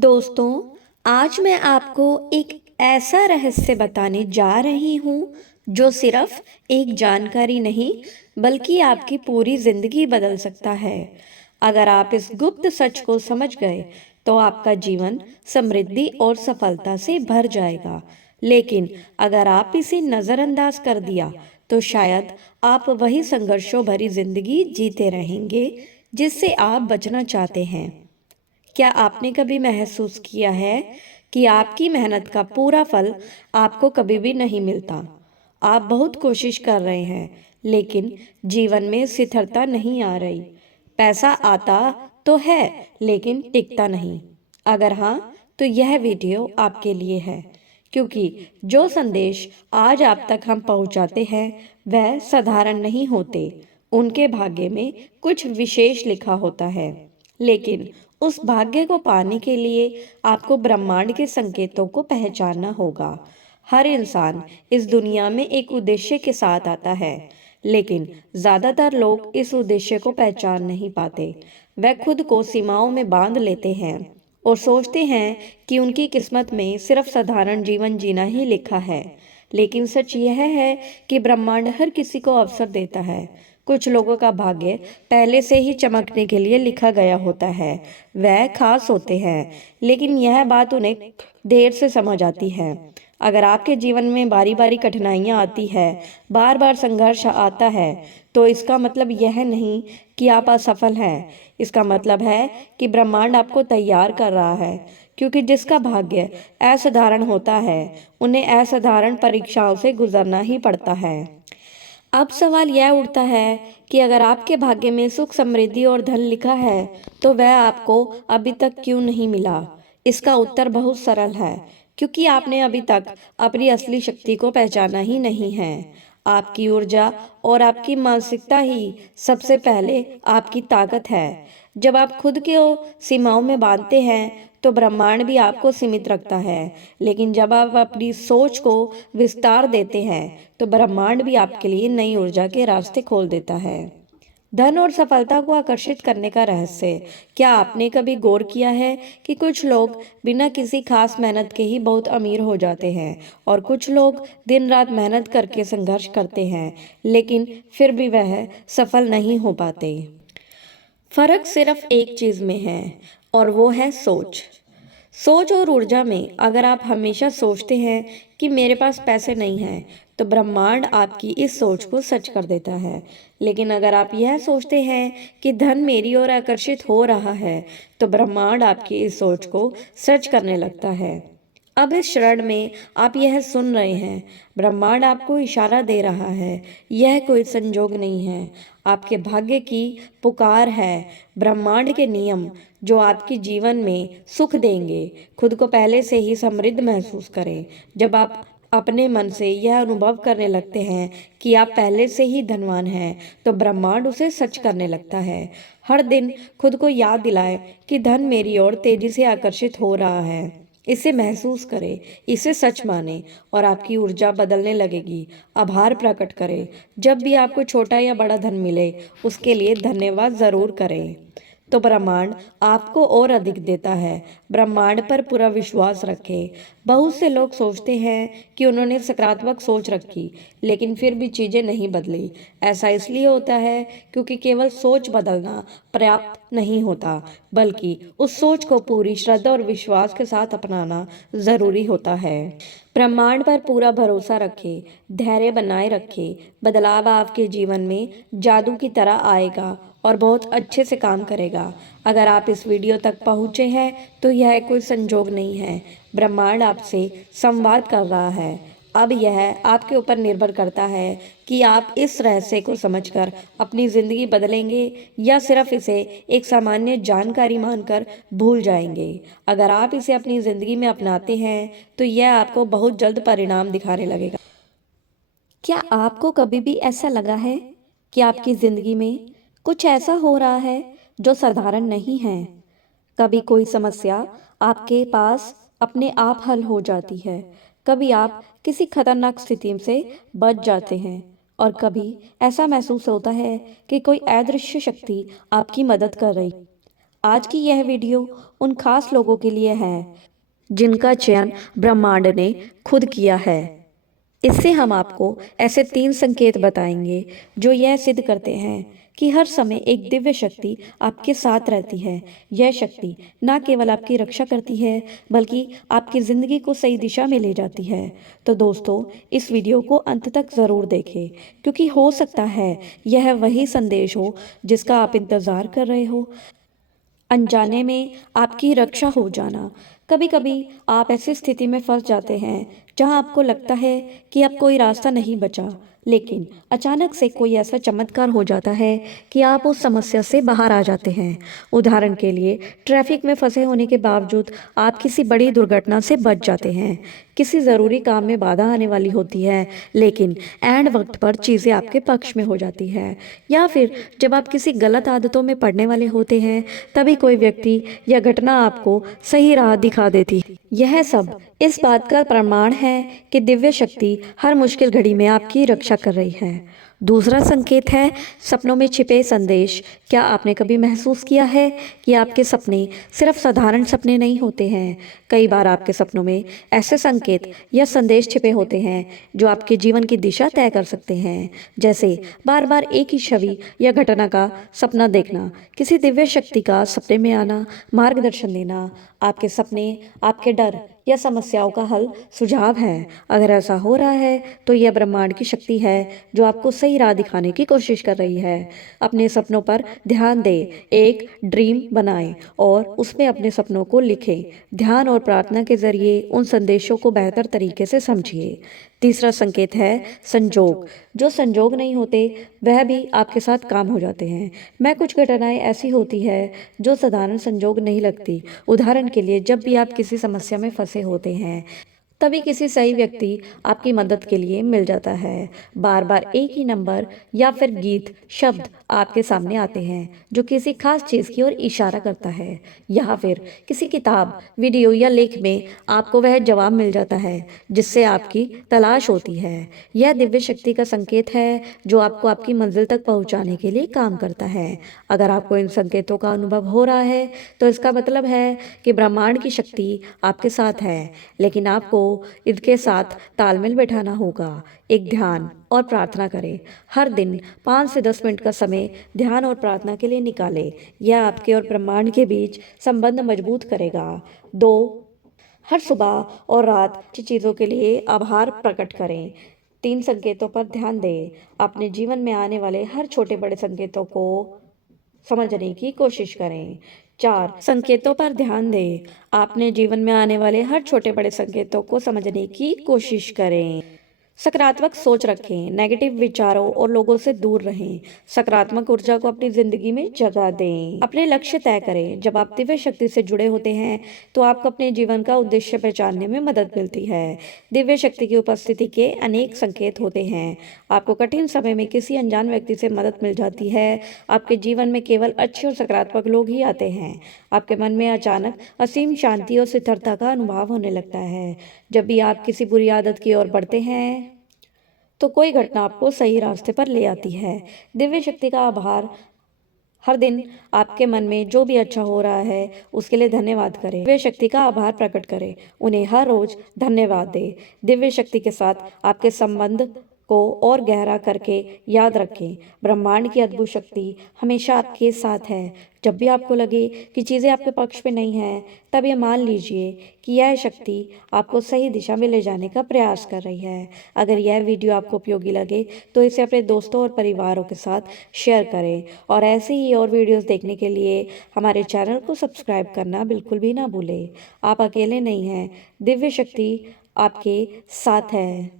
दोस्तों, आज मैं आपको एक ऐसा रहस्य बताने जा रही हूँ जो सिर्फ एक जानकारी नहीं बल्कि आपकी पूरी जिंदगी बदल सकता है। अगर आप इस गुप्त सच को समझ गए तो आपका जीवन समृद्धि और सफलता से भर जाएगा। लेकिन अगर आप इसे नज़रअंदाज कर दिया तो शायद आप वही संघर्षों भरी जिंदगी जीते रहेंगे जिससे आप बचना चाहते हैं। क्या आपने कभी महसूस किया है कि आपकी मेहनत का पूरा फल आपको कभी भी नहीं मिलता? आप बहुत कोशिश कर रहे हैं, लेकिन जीवन में स्थिरता नहीं आ रही। पैसा आता तो है, लेकिन टिकता नहीं। अगर हाँ, तो यह वीडियो आपके लिए है, क्योंकि जो संदेश आज आप तक हम पहुंचाते हैं, वह साधारण नहीं होते। उनके भाग्य में कुछ विशेष लिखा होता है, लेकिन उस भाग्य को पाने के लिए आपको ब्रह्मांड के संकेतों को पहचानना होगा। हर इंसान इस दुनिया में एक उद्देश्य के साथ आता है, लेकिन ज्यादातर लोग इस उद्देश्य को पहचान नहीं पाते। वह खुद को सीमाओं में बांध लेते हैं और सोचते हैं कि उनकी किस्मत में सिर्फ साधारण जीवन जीना ही लिखा है। लेकिन सच यह है कि ब्रह्मांड हर किसी को अवसर देता है। कुछ लोगों का भाग्य पहले से ही चमकने के लिए लिखा गया होता है। वह खास होते हैं, लेकिन यह बात उन्हें देर से समझ आती है। अगर आपके जीवन में बारी बारी कठिनाइयाँ आती है, बार बार संघर्ष आता है, तो इसका मतलब यह नहीं कि आप असफल हैं। इसका मतलब है कि ब्रह्मांड आपको तैयार कर रहा है, क्योंकि जिसका भाग्य असाधारण होता है, उन्हें असाधारण परीक्षाओं से गुजरना ही पड़ता है। अब सवाल यह उठता है कि अगर आपके भाग्य में सुख, समृद्धि और धन लिखा है, तो वह आपको अभी तक क्यों नहीं मिला? इसका उत्तर बहुत सरल है, क्योंकि आपने अभी तक अपनी असली शक्ति को पहचाना ही नहीं है। आपकी ऊर्जा और आपकी मानसिकता ही सबसे पहले आपकी ताकत है। जब आप खुद को सीमाओं में बांधते हैं, तो ब्रह्मांड भी आपको सीमित रखता है। लेकिन जब आप अपनी सोच को विस्तार देते हैं, तो ब्रह्मांड भी आपके लिए नई ऊर्जा के रास्ते खोल देता है। धन और सफलता को आकर्षित करने का रहस्य। क्या आपने कभी गौर किया है कि कुछ लोग बिना किसी खास मेहनत के ही बहुत अमीर हो जाते हैं, और कुछ लोग दिन रात मेहनत करके संघर्ष करते हैं, लेकिन फिर भी वह सफल नहीं हो पाते? फर्क सिर्फ एक चीज में है, और वो है सोच। सोच और ऊर्जा में। अगर आप हमेशा सोचते हैं कि मेरे पास पैसे नहीं हैं, तो ब्रह्मांड आपकी इस सोच को सच कर देता है। लेकिन अगर आप यह सोचते हैं कि धन मेरी ओर आकर्षित हो रहा है, तो ब्रह्मांड आपकी इस सोच को सच करने लगता है। अब इस क्षण में आप यह सुन रहे हैं, ब्रह्मांड आपको इशारा दे रहा है। यह कोई संजोग नहीं है, आपके भाग्य की पुकार है। ब्रह्मांड के नियम जो आपके जीवन में सुख देंगे। खुद को पहले से ही समृद्ध महसूस करें। जब आप अपने मन से यह अनुभव करने लगते हैं कि आप पहले से ही धनवान हैं, तो ब्रह्मांड उसे सच करने लगता है। हर दिन खुद को याद दिलाएं कि धन मेरी ओर तेजी से आकर्षित हो रहा है। इसे महसूस करें, इसे सच माने, और आपकी ऊर्जा बदलने लगेगी। आभार प्रकट करें। जब भी आपको छोटा या बड़ा धन मिले, उसके लिए धन्यवाद जरूर करें, तो ब्रह्मांड आपको और अधिक देता है। ब्रह्मांड पर पूरा विश्वास रखें। बहुत से लोग सोचते हैं कि उन्होंने सकारात्मक सोच रखी, लेकिन फिर भी चीजें नहीं बदली। ऐसा इसलिए होता है क्योंकि केवल सोच बदलना पर्याप्त नहीं होता, बल्कि उस सोच को पूरी श्रद्धा और विश्वास के साथ अपनाना जरूरी होता है। ब्रह्मांड पर पूरा भरोसा रखें, धैर्य बनाए रखें। बदलाव आपके जीवन में जादू की तरह आएगा और बहुत अच्छे से काम करेगा। अगर आप इस वीडियो तक पहुँचे हैं, तो यह कोई संजोग नहीं है। ब्रह्मांड आपसे संवाद कर रहा है। अब यह आपके ऊपर निर्भर करता है कि आप इस रहस्य को समझकर अपनी ज़िंदगी बदलेंगे या सिर्फ इसे एक सामान्य जानकारी मानकर भूल जाएंगे। अगर आप इसे अपनी ज़िंदगी में अपनाते हैं, तो यह आपको बहुत जल्द परिणाम दिखाने लगेगा। क्या आपको कभी भी ऐसा लगा है कि आपकी ज़िंदगी में कुछ ऐसा हो रहा है जो साधारण नहीं है? कभी कोई समस्या आपके पास अपने आप हल हो जाती है, कभी आप किसी खतरनाक स्थिति से बच जाते हैं, और कभी ऐसा महसूस होता है कि कोई अदृश्य शक्ति आपकी मदद कर रही। आज की यह वीडियो उन खास लोगों के लिए है जिनका चयन ब्रह्मांड ने खुद किया है। इससे हम आपको ऐसे 3 संकेत बताएंगे जो यह सिद्ध करते हैं कि हर समय एक दिव्य शक्ति आपके साथ रहती है। यह शक्ति न केवल आपकी रक्षा करती है बल्कि आपकी ज़िंदगी को सही दिशा में ले जाती है। तो दोस्तों, इस वीडियो को अंत तक ज़रूर देखें, क्योंकि हो सकता है यह वही संदेश हो जिसका आप इंतज़ार कर रहे हो। अनजाने में आपकी रक्षा हो जाना। कभी कभी आप ऐसी स्थिति में फंस जाते हैं जहां आपको लगता है कि अब कोई रास्ता नहीं बचा, लेकिन अचानक से कोई ऐसा चमत्कार हो जाता है कि आप उस समस्या से बाहर आ जाते हैं। उदाहरण के लिए, ट्रैफिक में फंसे होने के बावजूद आप किसी बड़ी दुर्घटना से बच जाते हैं। किसी ज़रूरी काम में बाधा आने वाली होती है, लेकिन एंड वक्त पर चीज़ें आपके पक्ष में हो जाती है। या फिर जब आप किसी गलत आदतों में पड़ने वाले होते हैं, तभी कोई व्यक्ति या घटना आपको सही राह दिखा देती है। यह सब इस बात का प्रमाण है कि दिव्य शक्ति हर मुश्किल घड़ी में आपकी रक्षा कर रही है। दूसरा संकेत है सपनों में छिपे संदेश। क्या आपने कभी महसूस किया है कि आपके सपने सिर्फ साधारण सपने नहीं होते हैं? कई बार आपके सपनों में ऐसे संकेत या संदेश छिपे होते हैं जो आपके जीवन की दिशा तय कर सकते हैं। जैसे बार बार एक ही छवि या घटना का सपना देखना, किसी दिव्य शक्ति का सपने में आना, मार्गदर्शन देना। आपके सपने आपके डर या समस्याओं का हल सुझाव है। अगर ऐसा हो रहा है तो यह ब्रह्मांड की शक्ति है जो आपको सही राह दिखाने की कोशिश कर रही है। अपने सपनों पर ध्यान दें, एक ड्रीम बनाएं और उसमें अपने सपनों को लिखें। ध्यान और प्रार्थना के जरिए उन संदेशों को बेहतर तरीके से समझिए। तीसरा संकेत है संजोग। जो संजोग नहीं होते वह भी आपके साथ काम हो जाते हैं। मैं कुछ घटनाएं ऐसी होती है जो साधारण संजोग नहीं लगती। उदाहरण के लिए, जब भी आप किसी समस्या में फंसे होते हैं, तभी किसी सही व्यक्ति आपकी मदद के लिए मिल जाता है। बार बार एक ही नंबर या फिर गीत शब्द आपके सामने आते हैं जो किसी खास चीज़ की ओर इशारा करता है। या फिर किसी किताब, वीडियो या लेख में आपको वह जवाब मिल जाता है जिससे आपकी तलाश होती है। यह दिव्य शक्ति का संकेत है जो आपको आपकी मंजिल तक पहुंचाने के लिए काम करता है। अगर आपको इन संकेतों का अनुभव हो रहा है तो इसका मतलब है कि ब्रह्मांड की शक्ति आपके साथ है, लेकिन आपको इनके साथ तालमेल बैठाना होगा। एक ध्यान और प्रार्थना करें। हर दिन 5 से 10 मिनट का समय ध्यान और प्रार्थना के लिए निकालें। यह आपके और ब्रह्मांड के बीच संबंध मजबूत करेगा। 2, हर सुबह और रात की चीज़ों के लिए आभार प्रकट करें। 3 संकेतों पर ध्यान दें। अपने जीवन में आने वाले हर छोटे बड़े संकेतों को समझने की कोशिश करें। 4, संकेतों पर ध्यान दें। आपने जीवन में आने वाले हर छोटे बड़े संकेतों को समझने की कोशिश करें। सकारात्मक सोच रखें, नेगेटिव विचारों और लोगों से दूर रहें। सकारात्मक ऊर्जा को अपनी जिंदगी में जगह दें। अपने लक्ष्य तय करें। जब आप दिव्य शक्ति से जुड़े होते हैं तो आपको अपने जीवन का उद्देश्य पहचानने में मदद मिलती है। दिव्य शक्ति की उपस्थिति के अनेक संकेत होते हैं। आपको कठिन समय में किसी अनजान व्यक्ति से मदद मिल जाती है। आपके जीवन में केवल अच्छे और सकारात्मक लोग ही आते हैं। आपके मन में अचानक असीम शांति और स्थिरता का अनुभव होने लगता है। जब भी आप किसी बुरी आदत की ओर बढ़ते हैं तो कोई घटना आपको सही रास्ते पर ले आती है। दिव्य शक्ति का आभार। हर दिन आपके मन में जो भी अच्छा हो रहा है उसके लिए धन्यवाद करें। दिव्य शक्ति का आभार प्रकट करें। उन्हें हर रोज धन्यवाद दें। दिव्य शक्ति के साथ आपके संबंध को और गहरा करके याद रखें, ब्रह्मांड की अद्भुत शक्ति हमेशा आपके साथ है। जब भी आपको लगे कि चीज़ें आपके पक्ष में नहीं हैं, तब ये मान लीजिए कि यह शक्ति आपको सही दिशा में ले जाने का प्रयास कर रही है। अगर यह वीडियो आपको उपयोगी लगे तो इसे अपने दोस्तों और परिवारों के साथ शेयर करें, और ऐसे ही और वीडियोस देखने के लिए हमारे चैनल को सब्सक्राइब करना बिल्कुल भी ना भूलें। आप अकेले नहीं हैं, दिव्य शक्ति आपके साथ है।